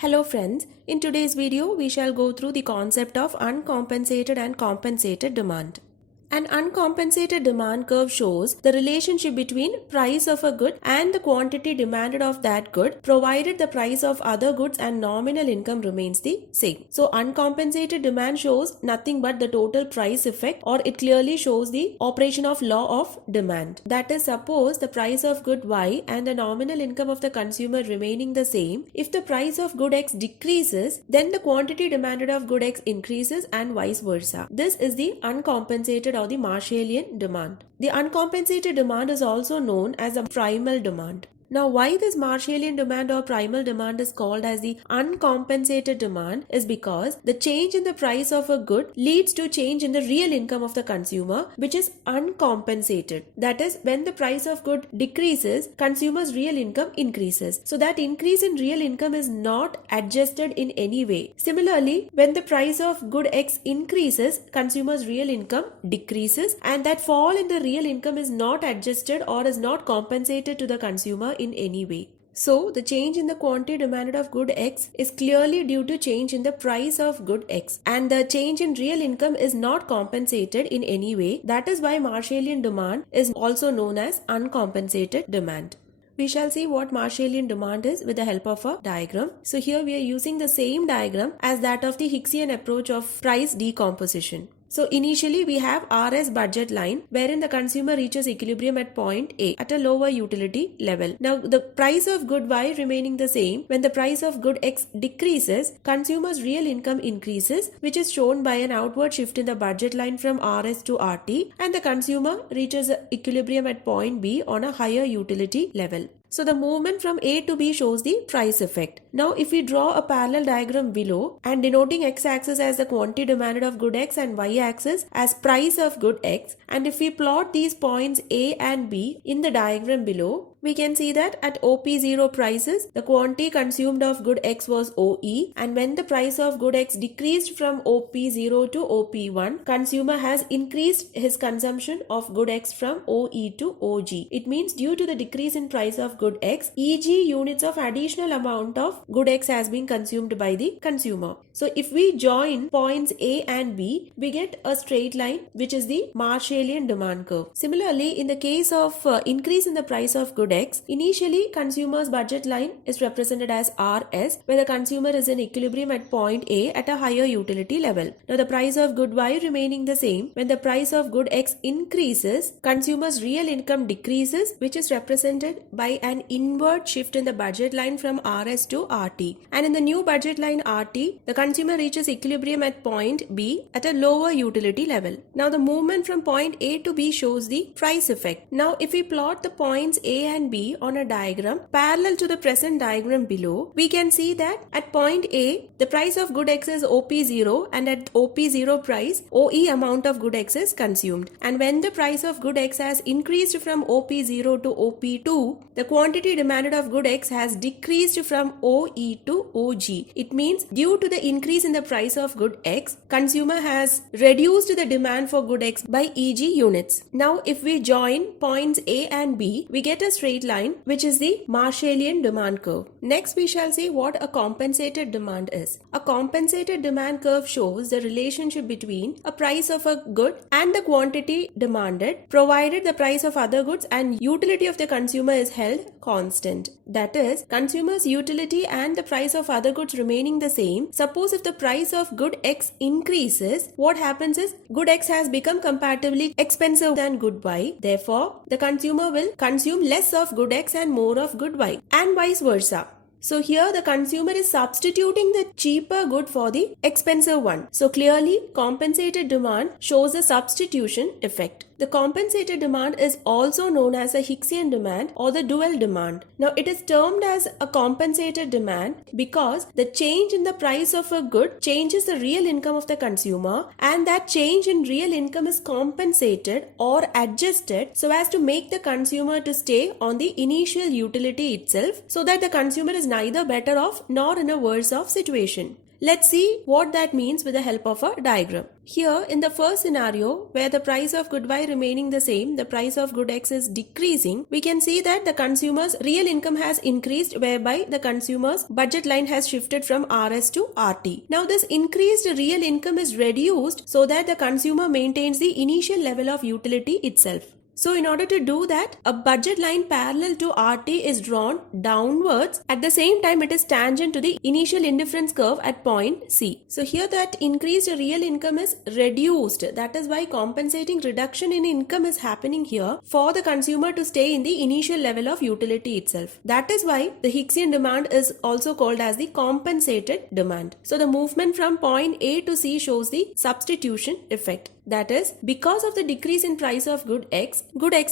Hello friends, in today's video we shall go through the concept of uncompensated and compensated demand. An uncompensated demand curve shows the relationship between price of a good and the quantity demanded of that good, provided the price of other goods and nominal income remains the same. So uncompensated demand shows nothing but the total price effect, or it clearly shows the operation of law of demand. That is, suppose the price of good Y and the nominal income of the consumer remaining the same. If the price of good X decreases, then the quantity demanded of good X increases and vice versa. This is the uncompensated or the Marshallian demand. The uncompensated demand is also known as a primal demand. Now, why this Marshallian demand or primal demand is called as the uncompensated demand is because the change in the price of a good leads to change in the real income of the consumer, which is uncompensated. That is, when the price of good decreases, consumer's real income increases. So that increase in real income is not adjusted in any way. Similarly, when the price of good X increases, consumer's real income decreases, and that fall in the real income is not adjusted or is not compensated to the consumer in any way. So, the change in the quantity demanded of good X is clearly due to change in the price of good X, and the change in real income is not compensated in any way. That is why Marshallian demand is also known as uncompensated demand. We shall see what Marshallian demand is with the help of a diagram. So here we are using the same diagram as that of the Hicksian approach of price decomposition. So initially we have RS budget line wherein the consumer reaches equilibrium at point A at a lower utility level. Now the price of good Y remaining the same, when the price of good X decreases, consumer's real income increases, which is shown by an outward shift in the budget line from RS to RT, and the consumer reaches equilibrium at point B on a higher utility level. So the movement from A to B shows the price effect. Now if we draw a parallel diagram below and denoting x-axis as the quantity demanded of good X and y-axis as price of good X, and if we plot these points A and B in the diagram below, we can see that at OP0 prices, the quantity consumed of good X was OE, and when the price of good X decreased from OP0 to OP1, consumer has increased his consumption of good X from OE to OG. It means due to the decrease in price of good X, EG units of additional amount of good X has been consumed by the consumer. So if we join points A and B, we get a straight line, which is the Marshallian demand curve. Similarly, in the case of increase in the price of good X, initially consumer's budget line is represented as RS, where the consumer is in equilibrium at point A at a higher utility level. Now the price of good Y remaining the same, when the price of good X increases, consumer's real income decreases, which is represented by an inward shift in the budget line from RS to RT. And in the new budget line RT, the consumer reaches equilibrium at point B at a lower utility level. Now the movement from point A to B shows the price effect. Now if we plot the points A and B on a diagram parallel to the present diagram below, we can see that at point A, the price of good X is OP0, and at OP0 price, OE amount of good X is consumed. And when the price of good X has increased from OP0 to OP2, the quantity demanded of good X has decreased from OE to OG. It means due to the increase in the price of good X, consumer has reduced the demand for good X by EG units. Now if we join points A and B, we get a straight line, which is the Marshallian demand curve. Next we shall see what a compensated demand is. A compensated demand curve shows the relationship between a price of a good and the quantity demanded, provided the price of other goods and utility of the consumer is held constant. That is, consumer's utility and the price of other goods remaining the same. Suppose if the price of good X increases, what happens is good X has become comparatively expensive than good Y. Therefore, the consumer will consume less of good X and more of good Y, and vice versa. So here the consumer is substituting the cheaper good for the expensive one. So clearly compensated demand shows a substitution effect. The compensated demand is also known as a Hicksian demand or the dual demand. Now it is termed as a compensated demand because the change in the price of a good changes the real income of the consumer, and that change in real income is compensated or adjusted so as to make the consumer to stay on the initial utility itself, so that the consumer is neither better off nor in a worse off situation. Let's see what that means with the help of a diagram. Here in the first scenario where the price of good Y remaining the same, the price of good X is decreasing, we can see that the consumer's real income has increased whereby the consumer's budget line has shifted from RS to RT. Now this increased real income is reduced so that the consumer maintains the initial level of utility itself. So in order to do that, a budget line parallel to RT is drawn downwards. At the same time, it is tangent to the initial indifference curve at point C. So here that increased real income is reduced. That is why compensating reduction in income is happening here for the consumer to stay in the initial level of utility itself. That is why the Hicksian demand is also called as the compensated demand. So the movement from point A to C shows the substitution effect. That is, because of the decrease in price of good X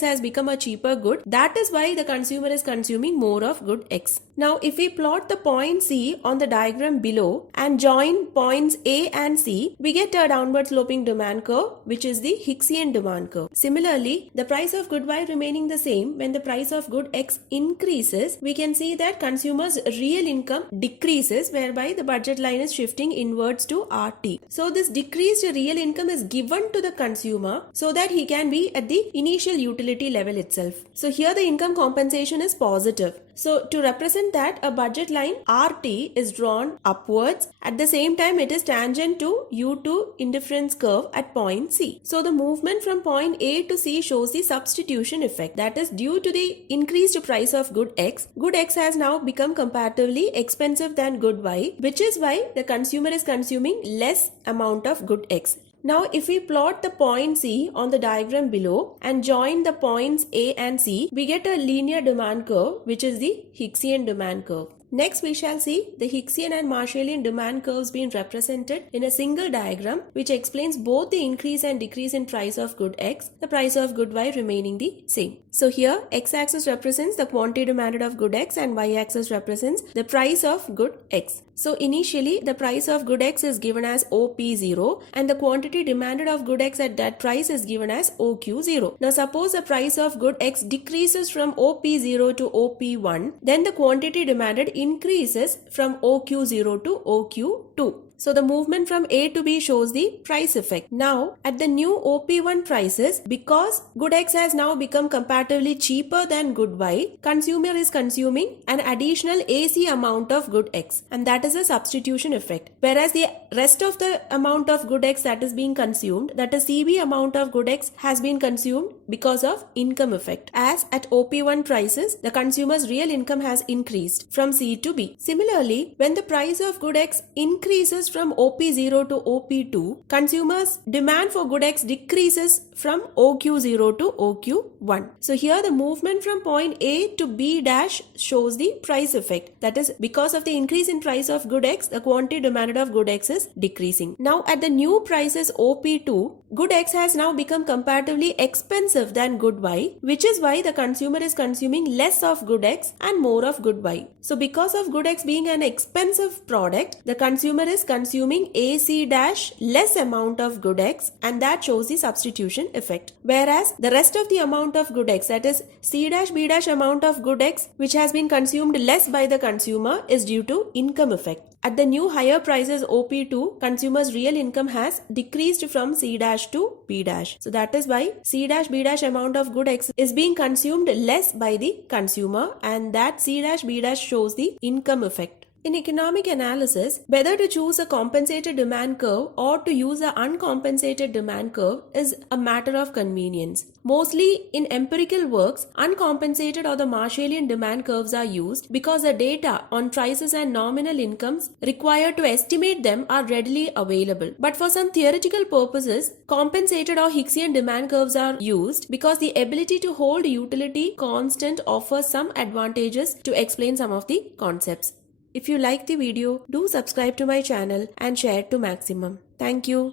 has become a cheaper good. That is why the consumer is consuming more of good X. Now, if we plot the point C on the diagram below and join points A and C, we get a downward sloping demand curve, which is the Hicksian demand curve. Similarly, the price of good Y remaining the same, when the price of good X increases, we can see that consumer's real income decreases, whereby the budget line is shifting inwards to RT. So this decreased real income is given to the consumer so that he can be at the initial utility level itself. So here the income compensation is positive. So to represent that, a budget line RT is drawn upwards. At the same time, it is tangent to U2 indifference curve at point C. So the movement from point A to C shows the substitution effect. That is, due to the increased price of good X has now become comparatively expensive than good Y, which is why the consumer is consuming less amount of good X. Now, if we plot the point C on the diagram below and join the points A and C, we get a linear demand curve, which is the Hicksian demand curve. Next, we shall see the Hicksian and Marshallian demand curves being represented in a single diagram, which explains both the increase and decrease in price of good X, the price of good Y remaining the same. So here, X-axis represents the quantity demanded of good X and Y-axis represents the price of good X. So initially, the price of good X is given as OP0 and the quantity demanded of good X at that price is given as OQ0. Now suppose the price of good X decreases from OP0 to OP1, then the quantity demanded increases from OQ0 to OQ2. So the movement from A to B shows the price effect. Now at the new OP1 prices, because good X has now become comparatively cheaper than good Y, consumer is consuming an additional AC amount of good X, and that is a substitution effect. Whereas the rest of the amount of good X that is being consumed, that is CB amount of good X, has been consumed because of income effect. As at OP1 prices, the consumer's real income has increased from C to B. Similarly, when the price of good X increases from OP0 to OP2, consumers' demand for good X decreases from OQ0 to OQ1. So here the movement from point A to B dash shows the price effect. That is, because of the increase in price of good X, the quantity demanded of good X is decreasing. Now at the new prices OP2, good X has now become comparatively expensive than good Y, which is why the consumer is consuming less of good X and more of good Y. So because of good X being an expensive product, the consumer is consuming AC dash less amount of good X, and that shows the substitution effect. Whereas the rest of the amount of good X, that is C dash B dash amount of good X, which has been consumed less by the consumer, is due to income effect. At the new higher prices OP2, consumers' real income has decreased from C dash to B dash. So that is why C dash B dash amount of good X is being consumed less by the consumer, and that C dash B dash shows the income effect. In economic analysis, whether to choose a compensated demand curve or to use an uncompensated demand curve is a matter of convenience. Mostly in empirical works, uncompensated or the Marshallian demand curves are used because the data on prices and nominal incomes required to estimate them are readily available. But for some theoretical purposes, compensated or Hicksian demand curves are used because the ability to hold utility constant offers some advantages to explain some of the concepts. If you like the video, do subscribe to my channel and share it to maximum. Thank you.